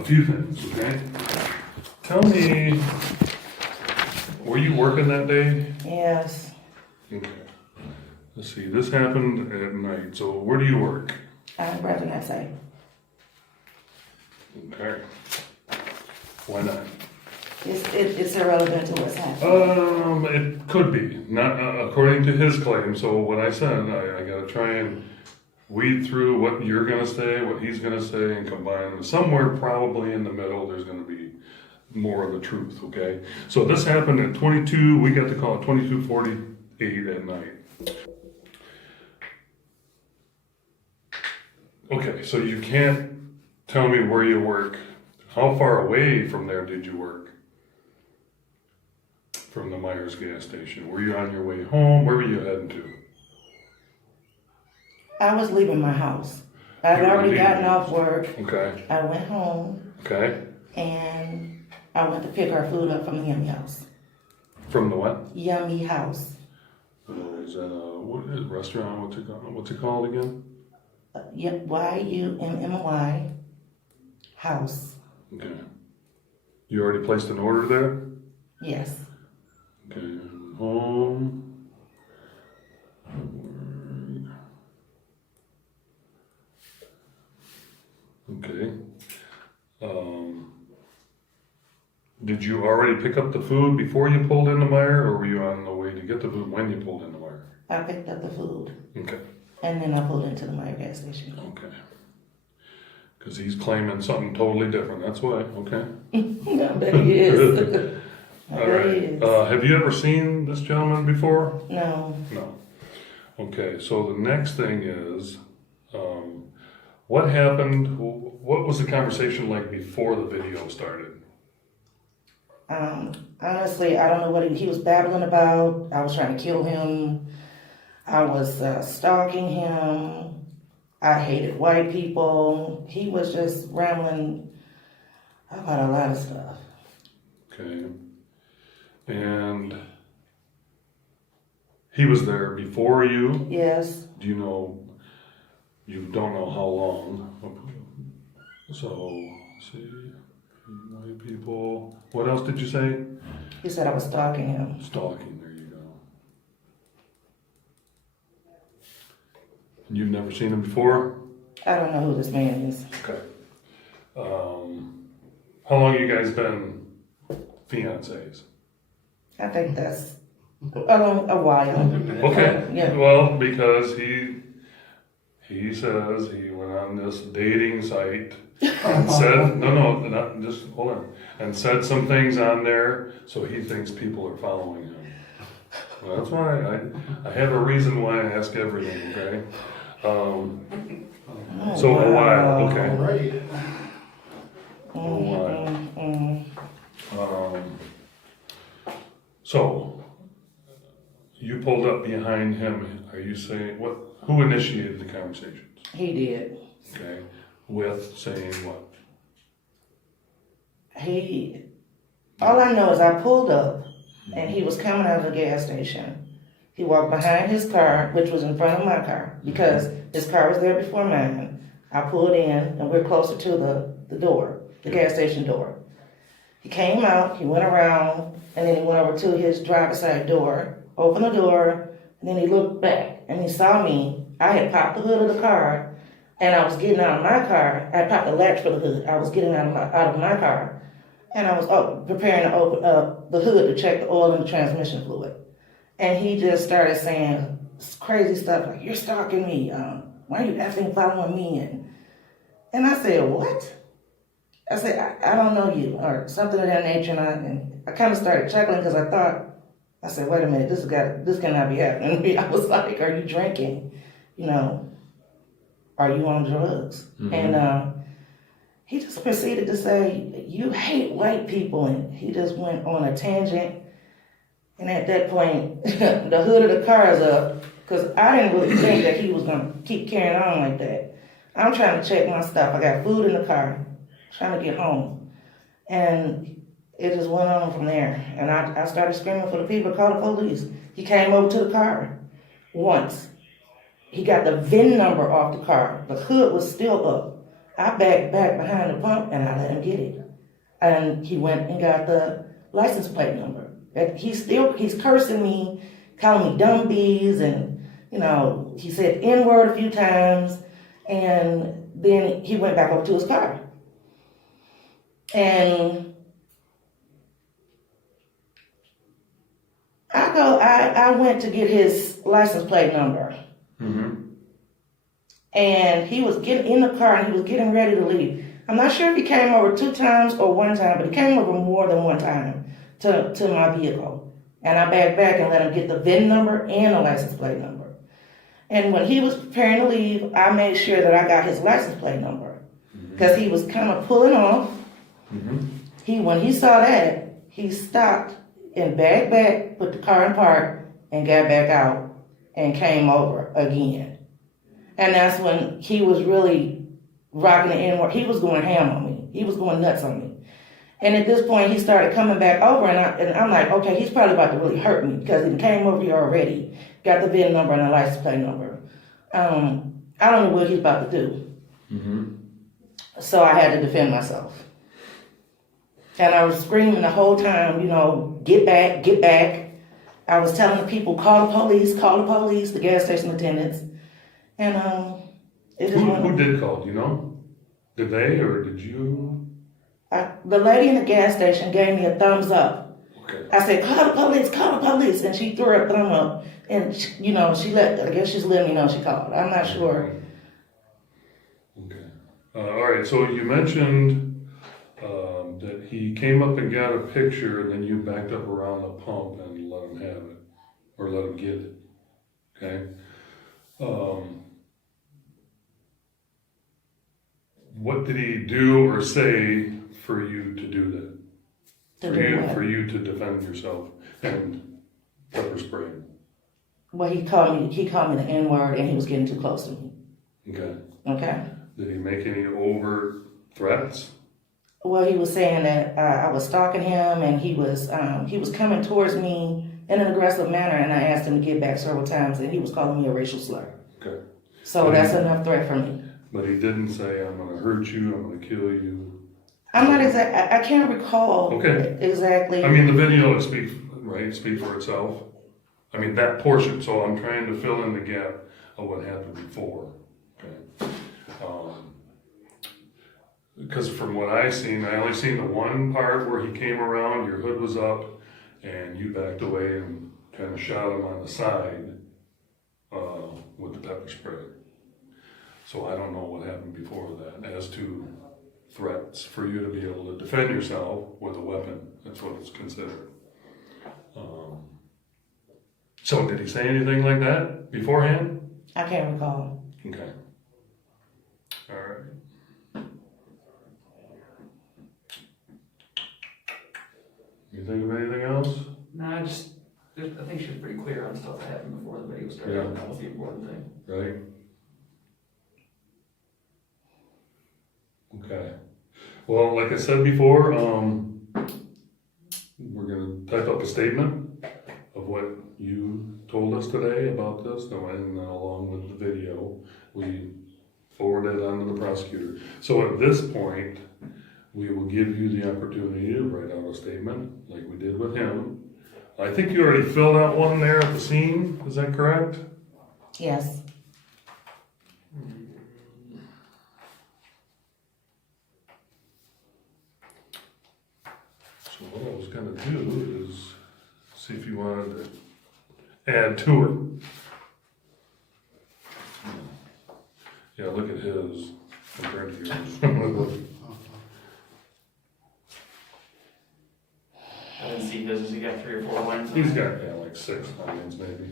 a few things, okay? Tell me, were you working that day? Yes, Okay. Let's see, this happened at night, so where do you work? I'm rather not say. Okay. Why not? It's irrelevant to what's happening. It could be, not according to his claim. So what I said, I gotta try and weed through what you're gonna say, what he's gonna say, and combine them. Somewhere probably in the middle, there's gonna be more of the truth, okay? So this happened at 22, we got the call at 22:48 at night. Okay, so you can't tell me where you work. How far away from there did you work? From the Myers gas station? Were you on your way home? Where were you heading to? I was leaving my house. I'd You were already leaving. gotten off work. Okay, I went home okay. and I went to pick our food up from the Yummy House. From the what? Yummy House. Is that what is restaurant? What's it called again? YUMMY House. Okay. You already placed an order there? Yes. Okay. Home. Okay. Did you already pick up the food before you pulled into Meyer, or were you on the way to get the food when you pulled into Meyer? I picked up the food Okay. and then I pulled into the Meyer gas station. Okay. Because he's claiming something totally different. That's why. Okay. I bet he is. I All bet he right. is. Have you ever seen this gentleman before? No. No. Okay. So the next thing is, what happened? What was the conversation like before the video started? Honestly, I don't know what he was babbling about. I was trying to kill him. I was stalking him. I hated white people. He was just rambling about a lot of stuff. Okay. And he was there before you. Yes. Do you know? You don't know how long. So, let's see, white people. What else did you say? He said I was stalking him. Stalking. There you go. And you've never seen him before? I don't know who this man is. Okay. How long you guys been fiancés? I think that's a while. Okay. Yeah. Well, because he says he went on this dating site and said not just hold on, and said some things on there, so he thinks people are following him. Well, that's why I have a reason why I ask everything. Okay. So a while. Okay. Right. A while. So you pulled up behind him. Are you saying what? Who initiated the conversations? He did. Okay, with saying what? All I know is I pulled up and he was coming out of the gas station. He walked behind his car, which was in front of my car, because his car was there before mine. I pulled in and we're closer to the door, the gas station door. He came out, he went around, and then he went over to his driver's side door, opened the door, and then he looked back and he saw me. I had popped the hood of the car and I was getting out of my car. I popped the latch for the hood. I was getting out of my car and I was preparing to open up the hood to check the oil and the transmission fluid. And he just started saying crazy stuff like, "You're stalking me. Why are you effing following me?" And I said, "What?" I said, I don't know you, or something of that nature. And I kind of started chuckling because I said, wait a minute, this cannot be happening. I was like, are you drinking? Are you on drugs? Mm-hmm. And he just proceeded to say, you hate white people. And he just went on a tangent. And at that point, the hood of the car is up, because I didn't really think that he was going to keep carrying on like that. I'm trying to check my stuff. I got food in the car, trying to get home. And it just went on from there. And I started screaming for the people to call the police. He came over to the car once. He got the VIN number off the car. The hood was still up. I backed back behind the pump and I let him get and he went and got the license plate number. And he's cursing me, calling me dumb bees, and he said N-word a few times, and then he went back over to his car. And I went to get his license plate number. Mm-hmm. And he was getting in the car and he was getting ready to leave. I'm not sure if he came over 2 times or 1 time, but he came over more than 1 time to my vehicle. And I backed back and let him get the VIN number and the license plate number. And when he was preparing to leave, I made sure that I got his license plate number. Because he was kind of pulling off. Mm-hmm. When he saw that, he stopped and backed back, put the car in park, and got back out and came over again. And that's when he was really rocking the N-word. He was going ham on me. He was going nuts on me. And at this point, he started coming back over, and I'm like, okay, he's probably about to really hurt me because he came over here already, got the VIN number and the license plate number. I don't know what he's about to do. Mm-hmm. So I had to defend myself. And I was screaming the whole time, get back, get back. I was telling the people, call the police, the gas station attendants. And it just Who did call? Do you know? Did they or did you? The lady in the gas station gave me a thumbs up. Okay. I said, call the police. And she threw her thumb up. And, I guess she's letting me know she called. I'm not sure. Okay. All right, so you mentioned that he came up and got a picture and then you backed up around the pump and let him have it. Or let him get it. Okay? What did he do or say for you to do that? For you to defend yourself and pepper spray? Well, he called me the N-word and he was getting too close to me. Okay. Okay? Did he make any overt threats? Well, he was saying that I was stalking him and he was coming towards me in an aggressive manner, and I asked him to get back several times and he was calling me a racial slur. Okay. So that's enough threat for me. But he didn't say, I'm going to hurt you, I'm going to kill you. I'm not I can't recall exactly. I mean, the video speaks for itself. I mean, that portion, so I'm trying to fill in the gap of what happened before. Okay. Because from what I only seen the one part where he came around, your hood was up, and you backed away and kind of shot him on the side with the pepper spray. So I don't know what happened before that as to threats for you to be able to defend yourself with a weapon. That's what it's considered. So did he say anything like that beforehand? I can't recall. Okay. All right. You think of anything else? No, I think she was pretty clear on stuff that happened before the video started. Yeah. That was the important thing. Right. Okay. Well, like I said before, we're going to type up a statement of what you told us today about this, and along with the video, we forward it on to the prosecutor. So at this point, we will give you the opportunity to write out a statement like we did with him. I think you already filled out one there at the scene, is that correct? Yes. So what I was gonna do is see if you wanted to add to it. Yeah, look at his compared to yours. I didn't see his. Has he got 3 or 4 lines? He's got, like 6 lines maybe.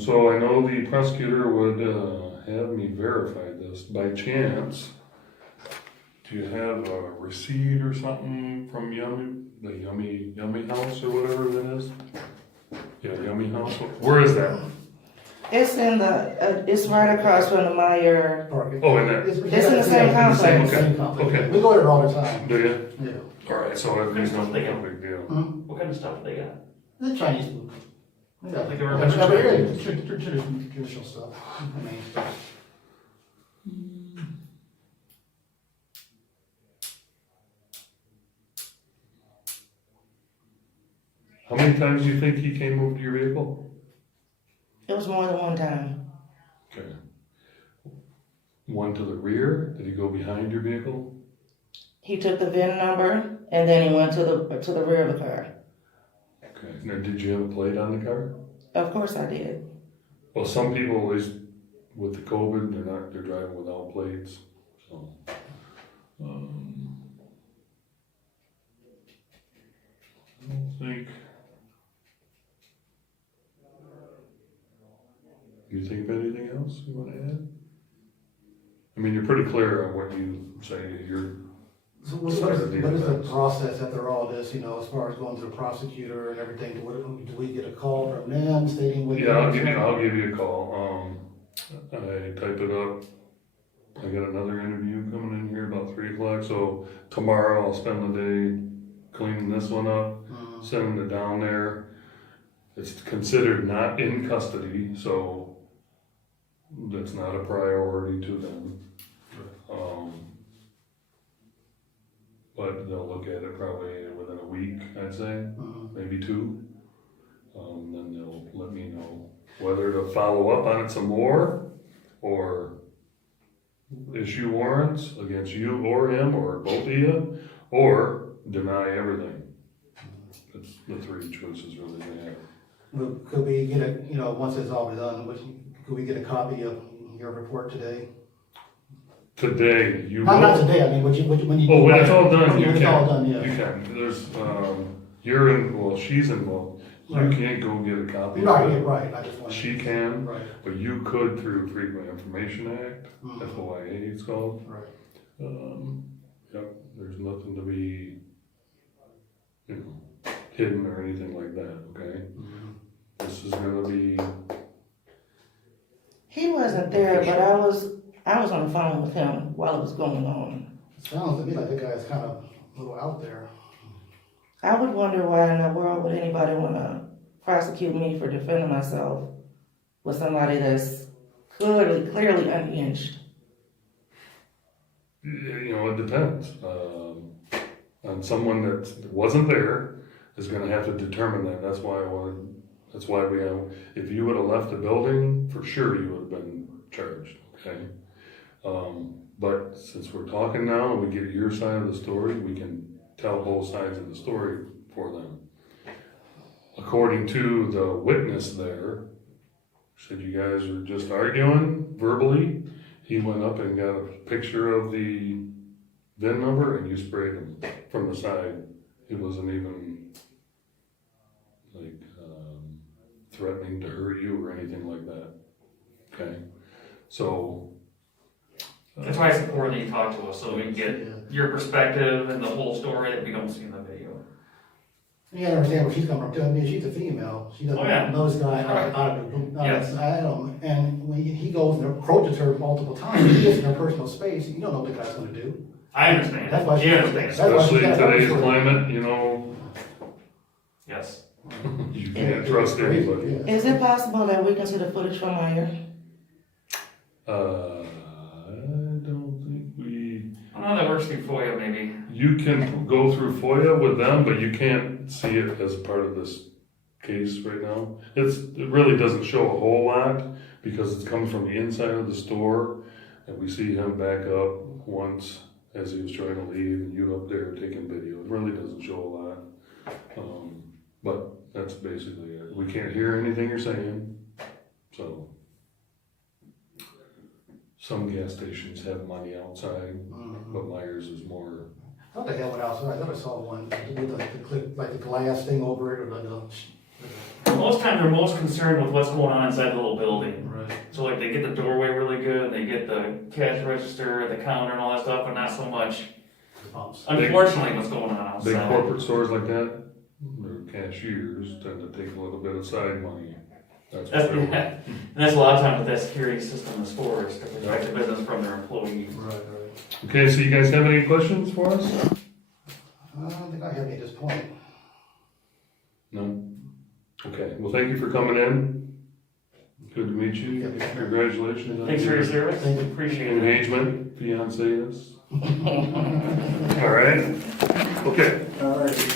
So I know the prosecutor would have me verify this. By chance, do you have a receipt or something from the Yummy House or whatever that is? Yeah, Yummy House. Where is that? It's in it's right across from the Meyer. Oh, in there. It's in the same complex. Okay. We go there all the time. Do you? Yeah. All right, so it's no big deal. What kind of stuff they got? The Chinese food. Yeah, Like they were never traditional stuff. I mean, How many times do you think he came over to your vehicle? It was more than one time. Okay. One to the rear? Did he go behind your vehicle? He took the VIN number and then he went to the rear of the car. Okay. Now, did you have a plate on the car? Of course I did. Well, some people, at least with the COVID, they're driving without plates. So, I don't think. Do you think of anything else you want to add? I mean, you're pretty clear on what you say. so what is the process after all this, you know, as far as going to the prosecutor and everything? Do we get a call from them stating what? Yeah, I'll give you a call. I type it up. I got another interview coming in here about 3 o'clock, so tomorrow I'll spend the day cleaning this one up, sending it down there. It's considered not in custody, so that's not a priority to them. But they'll look at it probably within a week, I'd say, maybe 2. Then they'll let me know whether to follow up on it some more or issue warrants against you or him or both of you or deny everything. That's the 3 choices really they have. Could we get a, you know, once it's all done, could we get a copy of your report today? Today, you Not will. today, I mean, when you. Oh, when it's all done, you when it's all done, can. yeah. You can. There's, you're in, well, she's involved. You Right. can't go get a copy Right, of yeah, it. right, I just want. She can, Right, but you could through Freedom of Information Act, Mhm. FOIA it's called. right. Yep, there's nothing to be, you know, hidden or anything like that, okay? This is gonna be, He wasn't there, but I was on the phone with him while it was going on. It sounds to me like the guy's kind of a little out there. I would wonder why in the world would anybody want to prosecute me for defending myself with somebody that's clearly unhinged. you know, it depends. On someone that wasn't there is gonna have to determine that. That's why we have, if you would have left the building, for sure you would have been charged, okay? But since we're talking now and we get your side of the story, we can tell both sides of the story for them. According to the witness there, said you guys were just arguing verbally. He went up and got a picture of the VIN number and you sprayed him from the side. It wasn't even like threatening to hurt you or anything like that. Okay, so. That's why it's important that you talk to us, so we can get your perspective and the whole story that we don't see in the video. You gotta understand where she's coming from too. I mean, she's a female. She doesn't know this guy out of the Yes. Adam. And when he goes and approaches her multiple times, he gets in her personal space. You don't know what the guy's gonna do. I understand. That's why she understands. that's why Especially she's in got today's her- climate, you know, Yes. you can't trust anybody. Yeah. Is it possible that we can see the footage from Meyer? I don't think I don't know, that works through FOIA maybe. you can go through FOIA with them, but you can't see it as part of this case right now. It really doesn't show a whole lot because it's coming from the inside of the store and we see him back up once as he was trying to leave and you up there taking video. It really doesn't show a lot. But that's basically it. We can't hear anything you're saying, so. Some gas stations have money outside, but Myers is more. I thought they had one outside. I thought I saw one with like the glass thing over it or Most times they're most concerned with what's going on inside the little building. Right. So like they get the doorway really good, they get the cash register, the counter and all that stuff, but not so much, Pumps. unfortunately, what's going on Big outside. corporate stores like that, their cashiers tend to take a little bit of side money. That's what And they're. that's a lot of times what that security system is for, is to protect the business from their employees. Right. Okay, so you guys have any questions for us? I don't think I have any at this point. No? Okay, well, thank you for coming in. Good to meet you. Congratulations on Thanks for your service, Thank you. appreciate it. engagement, fiancé-ness. All right, okay. All right.